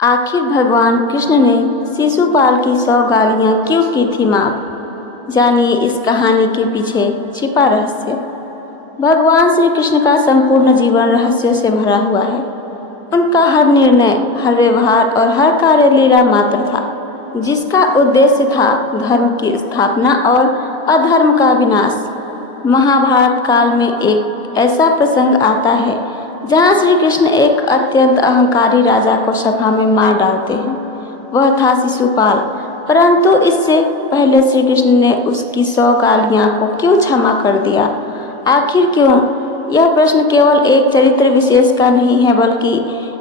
आखिर भगवान कृष्ण ने शिशुपाल की 100 गालियाँ क्यों की थी माफ? जानिए इस कहानी के पीछे छिपा रहस्य। भगवान श्री कृष्ण का संपूर्ण जीवन रहस्यों से भरा हुआ है। उनका हर निर्णय, हर व्यवहार और हर कार्य लीला मात्र था, जिसका उद्देश्य था धर्म की स्थापना और अधर्म का विनाश। महाभारत काल में एक ऐसा प्रसंग आता है जहाँ श्री कृष्ण एक अत्यंत अहंकारी राजा को सभा में मार डालते हैं। वह था शिशुपाल। परंतु इससे पहले श्री कृष्ण ने उसकी 100 गालियाँ को क्यों क्षमा कर दिया? आखिर क्यों? यह प्रश्न केवल एक चरित्र विशेष का नहीं है, बल्कि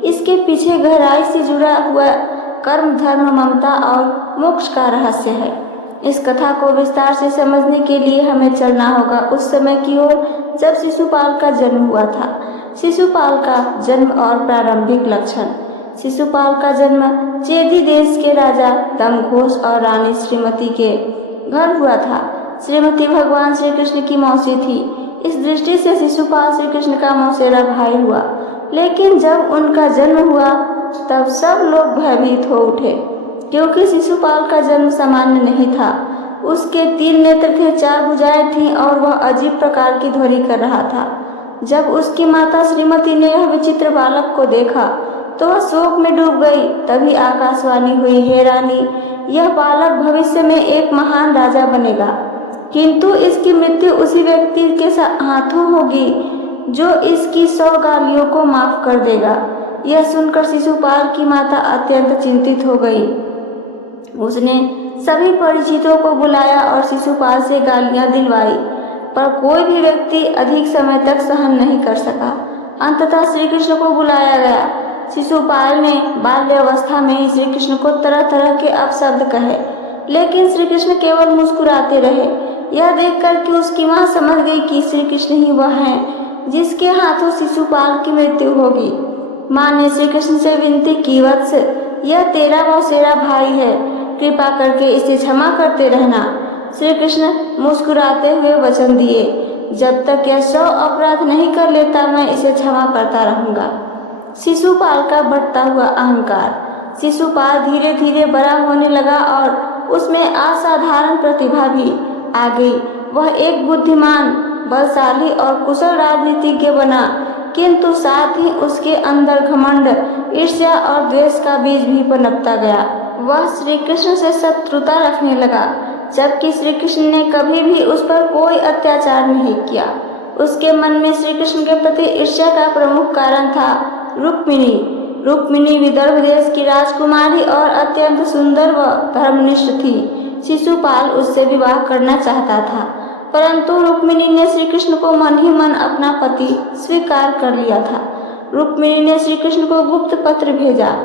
इसके पीछे गहराई से जुड़ा हुआ कर्म, धर्म, ममता और मोक्ष का रहस्य है। इस कथा को विस्तार से समझने के लिए हमें चलना होगा उस समय की ओर जब शिशुपाल का जन्म हुआ था। शिशुपाल का जन्म और प्रारंभिक लक्षण। शिशुपाल का जन्म चेदी देश के राजा दमघोष और रानी श्रीमती के घर हुआ था। श्रीमती भगवान श्री कृष्ण की मौसी थी। इस दृष्टि से शिशुपाल श्री कृष्ण का मौसेरा भाई हुआ। लेकिन जब उनका जन्म हुआ तब सब लोग भयभीत हो उठे, क्योंकि शिशुपाल का जन्म सामान्य नहीं था। उसके 3 नेत्र थे, 4 भुजाएं थीं और वह अजीब प्रकार की ध्वनि कर रहा था। जब उसकी माता श्रीमती ने यह विचित्र बालक को देखा तो वह शोक में डूब गई। तभी आकाशवाणी हुई, हे रानी, यह बालक भविष्य में एक महान राजा बनेगा, किंतु इसकी मृत्यु उसी व्यक्ति के हाथों होगी जो इसकी 100 गालियों को माफ कर देगा। यह सुनकर शिशुपाल की माता अत्यंत चिंतित हो गई। उसने सभी परिचितों को बुलाया और शिशुपाल से गालियां दिलवाई, पर कोई भी व्यक्ति अधिक समय तक सहन नहीं कर सका। अंततः श्री कृष्ण को बुलाया गया। शिशुपाल ने बाल्यावस्था में ही श्री कृष्ण को तरह तरह के अपशब्द कहे, लेकिन श्री कृष्ण केवल मुस्कुराते रहे। यह देखकर कि उसकी माँ समझ गई कि श्री कृष्ण ही वह हैं जिसके हाथों शिशुपाल की मृत्यु होगी। माँ ने श्री कृष्ण से विनती की, वत्स, यह तेरा मौसेरा भाई है, कृपा करके इसे क्षमा करते रहना। श्री कृष्ण मुस्कुराते हुए वचन दिए, जब तक यह 100 अपराध नहीं कर लेता मैं इसे क्षमा करता रहूंगा। शिशुपाल का बढ़ता हुआ अहंकार। शिशुपाल धीरे धीरे बड़ा होने लगा और उसमें असाधारण प्रतिभा भी आ गई। वह एक बुद्धिमान, बलशाली और कुशल राजनीतिज्ञ बना, किंतु साथ ही उसके अंदर घमंड, ईर्ष्या और द्वेष का बीज भी पनपता गया। वह श्री कृष्ण से शत्रुता रखने लगा, जबकि श्री कृष्ण ने कभी भी उस पर कोई अत्याचार नहीं किया। उसके मन में श्री कृष्ण के प्रति ईर्ष्या का प्रमुख कारण था रुक्मिणी। रुक्मिणी विदर्भ देश की राजकुमारी और अत्यंत सुंदर व धर्मनिष्ठ थी। शिशुपाल उससे विवाह करना चाहता था, परंतु रुक्मिणी ने श्री कृष्ण को मन ही मन अपना पति स्वीकार कर लिया था। रुक्मिणी ने श्री कृष्ण को गुप्त पत्र भेजा,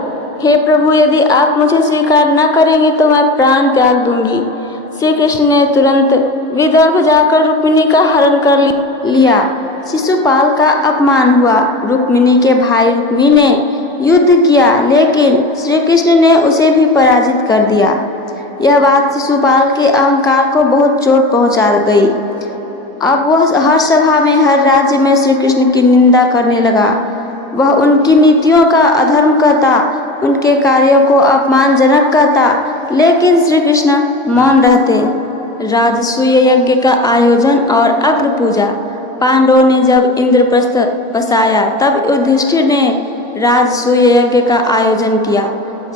हे प्रभु, यदि आप मुझे स्वीकार न करेंगे तो मैं प्राण त्याग दूंगी। श्री कृष्ण ने तुरंत विदर्भ जाकर रुक्मिणी का हरण कर लिया। शिशुपाल का अपमान हुआ। रुक्मिणी के भाई रुक्मी ने युद्ध किया, लेकिन श्री कृष्ण ने उसे भी पराजित कर दिया। यह बात शिशुपाल के अहंकार को बहुत चोट पहुंचा गई। अब वह हर सभा में, हर राज्य में श्री कृष्ण की निंदा करने लगा। वह उनकी नीतियों का अधर्म कहता, उनके कार्यों को अपमानजनक कहता, लेकिन श्री कृष्ण मौन रहते। राजसूय यज्ञ का आयोजन और अग्र पूजा। पांडवों ने जब इंद्रप्रस्थ बसाया तब युधिष्ठिर ने राजसूय यज्ञ का आयोजन किया।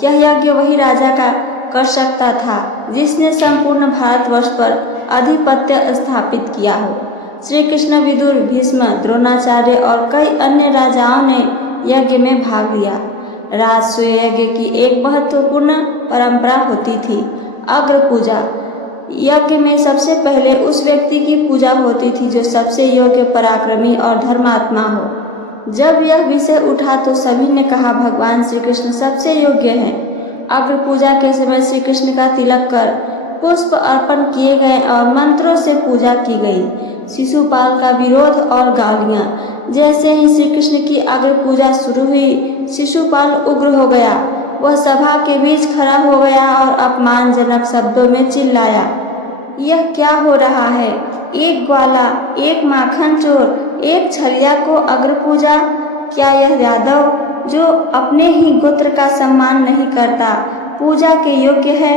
यह यज्ञ वही राजा का कर सकता था जिसने संपूर्ण भारतवर्ष पर आधिपत्य स्थापित किया हो। श्री कृष्ण, विदुर, भीष्म, द्रोणाचार्य और कई अन्य राजाओं ने यज्ञ में भाग लिया। राजसूय यज्ञ की एक महत्वपूर्ण परंपरा होती थी अग्र पूजा। यज्ञ में सबसे पहले उस व्यक्ति की पूजा होती थी जो सबसे योग्य, पराक्रमी और धर्मात्मा हो। जब यह विषय उठा तो सभी ने कहा, भगवान श्री कृष्ण सबसे योग्य हैं। अग्र पूजा के समय श्री कृष्ण का तिलक कर पुष्प अर्पण किए गए और मंत्रों से पूजा की गई। शिशुपाल का विरोध और गालियाँ। जैसे ही श्री कृष्ण की अग्र पूजा शुरू हुई, शिशुपाल उग्र हो गया। वह सभा के बीच खड़ा हो गया और अपमानजनक शब्दों में चिल्लाया, यह क्या हो रहा है? एक ग्वाला, एक माखन चोर, एक छलिया को अग्र पूजा? क्या यह यादव जो अपने ही गोत्र का सम्मान नहीं करता पूजा के योग्य है।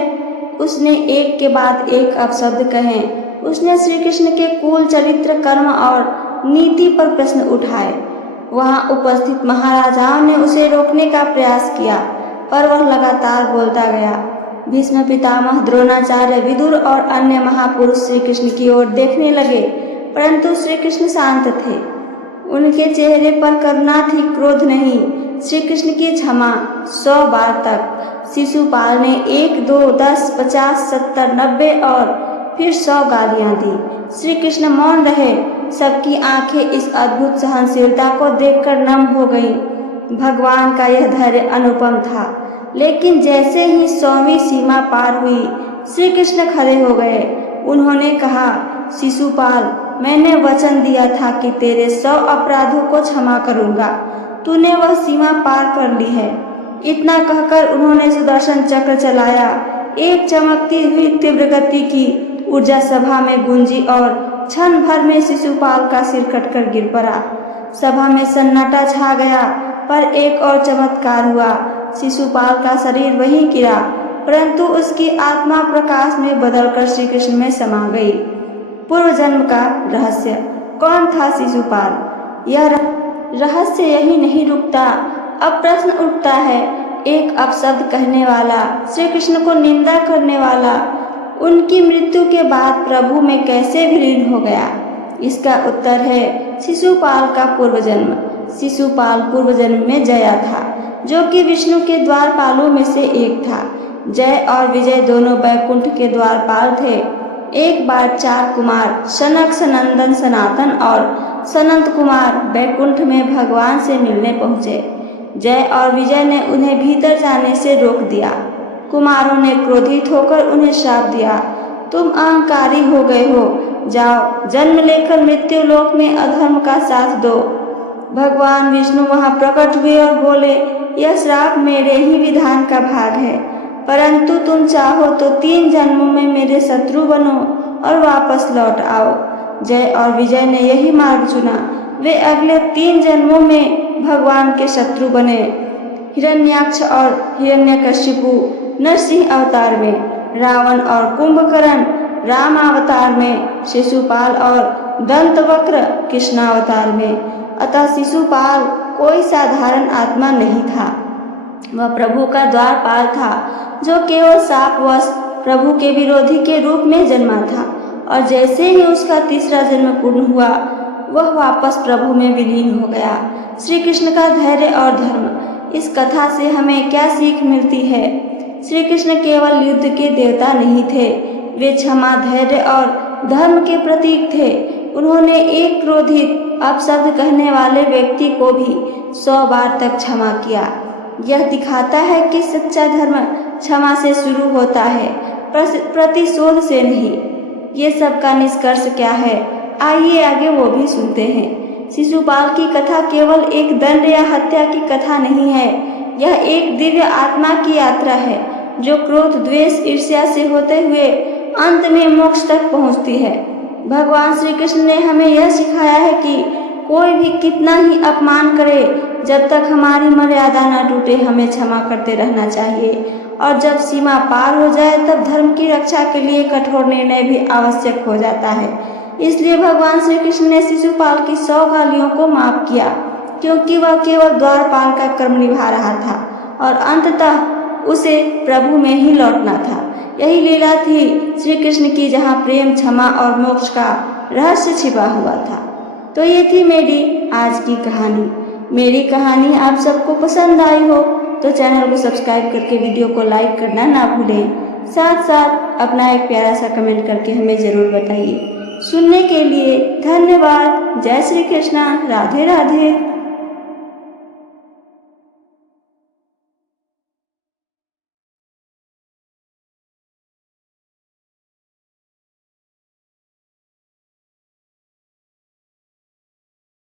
उसने एक के बाद एक अपशब्द कहे। उसने श्री कृष्ण के कुल, चरित्र, कर्म और नीति पर प्रश्न उठाए। वहां उपस्थित महाराजाओं ने उसे रोकने का प्रयास किया, पर वह लगातार बोलता गया। भीष्म पितामह, द्रोणाचार्य, विदुर और अन्य महापुरुष श्री कृष्ण की ओर देखने लगे, परंतु श्री कृष्ण शांत थे। उनके चेहरे पर करुणा थी, क्रोध नहीं। श्री कृष्ण की क्षमा 100 बार तक शिशुपाल ने 1, 2, 10, 50, 70, 90 और फिर 100 गालियां दी। श्री कृष्ण मौन रहे। सबकी आंखें इस अद्भुत सहनशीलता को देखकर नम हो गईं। भगवान का यह धैर्य अनुपम था। लेकिन जैसे ही 100वीं सीमा पार हुई, श्री कृष्ण खड़े हो गए। उन्होंने कहा, शिशुपाल, मैंने वचन दिया था कि तेरे 100 अपराधों को क्षमा करूंगा। तूने वह सीमा पार कर ली है। इतना कहकर उन्होंने सुदर्शन चक्र चलाया। एक चमकती हुई तीव्र गति की ऊर्जा सभा में गूंजी और क्षण भर में शिशुपाल का सिर कटकर गिर पड़ा। सभा में सन्नाटा छा गया, पर एक और चमत्कार हुआ। शिशुपाल का शरीर वहीं गिरा, परंतु उसकी आत्मा प्रकाश में बदलकर श्री कृष्ण में समा गई। पूर्व जन्म का रहस्य। कौन था शिशुपाल? यह रहस्य यही नहीं रुकता। अब प्रश्न उठता है, एक अपशब्द कहने वाला, श्री कृष्ण को निंदा करने वाला, उनकी मृत्यु के बाद प्रभु में कैसे विलीन हो गया? इसका उत्तर है शिशुपाल का पूर्व जन्म। शिशुपाल पूर्व जन्म में जया था, जो कि विष्णु के द्वारपालों में से एक था। जय और विजय दोनों बैकुंठ के द्वारपाल थे। एक बार 4 कुमार, सनक, सनंदन, सनातन और सनंत कुमार बैकुंठ में भगवान से मिलने पहुँचे। जय और विजय ने उन्हें भीतर जाने से रोक दिया। कुमारों ने क्रोधित होकर उन्हें श्राप दिया, तुम अहंकारी हो गए हो, जाओ जन्म लेकर मृत्यु लोक में अधर्म का साथ दो। भगवान विष्णु वहां प्रकट हुए और बोले, यह श्राप मेरे ही विधान का भाग है, परंतु तुम चाहो तो 3 जन्मों में मेरे शत्रु बनो और वापस लौट आओ। जय और विजय ने यही मार्ग चुना। वे अगले 3 जन्मों में भगवान के शत्रु बने। हिरण्याक्ष और हिरण्यकशिपु नरसिंह अवतार में, रावण और कुंभकर्ण राम अवतार में, शिशुपाल और दंतवक्र कृष्णावतार में। अतः शिशुपाल कोई साधारण आत्मा नहीं था। वह प्रभु का द्वारपाल था, जो केवल शापवश प्रभु के विरोधी के रूप में जन्मा था। और जैसे ही उसका 3रा जन्म पूर्ण हुआ, वह वापस प्रभु में विलीन हो गया। श्री कृष्ण का धैर्य और धर्म। इस कथा से हमें क्या सीख मिलती है? श्री कृष्ण केवल युद्ध के देवता नहीं थे, वे क्षमा, धैर्य और धर्म के प्रतीक थे। उन्होंने एक क्रोधित अपशब्द कहने वाले व्यक्ति को भी 100 बार तक क्षमा किया। यह दिखाता है कि सच्चा धर्म क्षमा से शुरू होता है, प्रतिशोध से नहीं। ये सब का निष्कर्ष क्या है? आइए आगे वो भी सुनते हैं। शिशुपाल की कथा केवल एक दंड या हत्या की कथा नहीं है, यह एक दिव्य आत्मा की यात्रा है, जो क्रोध, द्वेष, ईर्ष्या से होते हुए अंत में मोक्ष तक पहुंचती है। भगवान श्री कृष्ण ने हमें यह सिखाया है कि कोई भी कितना ही अपमान करे, जब तक हमारी मर्यादा न टूटे, हमें क्षमा करते रहना चाहिए। और जब सीमा पार हो जाए, तब धर्म की रक्षा के लिए कठोर निर्णय भी आवश्यक हो जाता है। इसलिए भगवान श्री कृष्ण ने शिशुपाल की 100 गालियों को माफ किया, क्योंकि वह केवल द्वारपाल का कर्म निभा रहा था और अंततः उसे प्रभु में ही लौटना था। यही लीला थी श्री कृष्ण की, जहाँ प्रेम, क्षमा और मोक्ष का रहस्य छिपा हुआ था। तो ये थी मेरी आज की कहानी। मेरी कहानी आप सबको पसंद आई हो तो चैनल को सब्सक्राइब करके वीडियो को लाइक करना ना भूलें। साथ साथ अपना एक प्यारा सा कमेंट करके हमें ज़रूर बताइए। सुनने के लिए धन्यवाद। जय श्री कृष्णा। राधे राधे।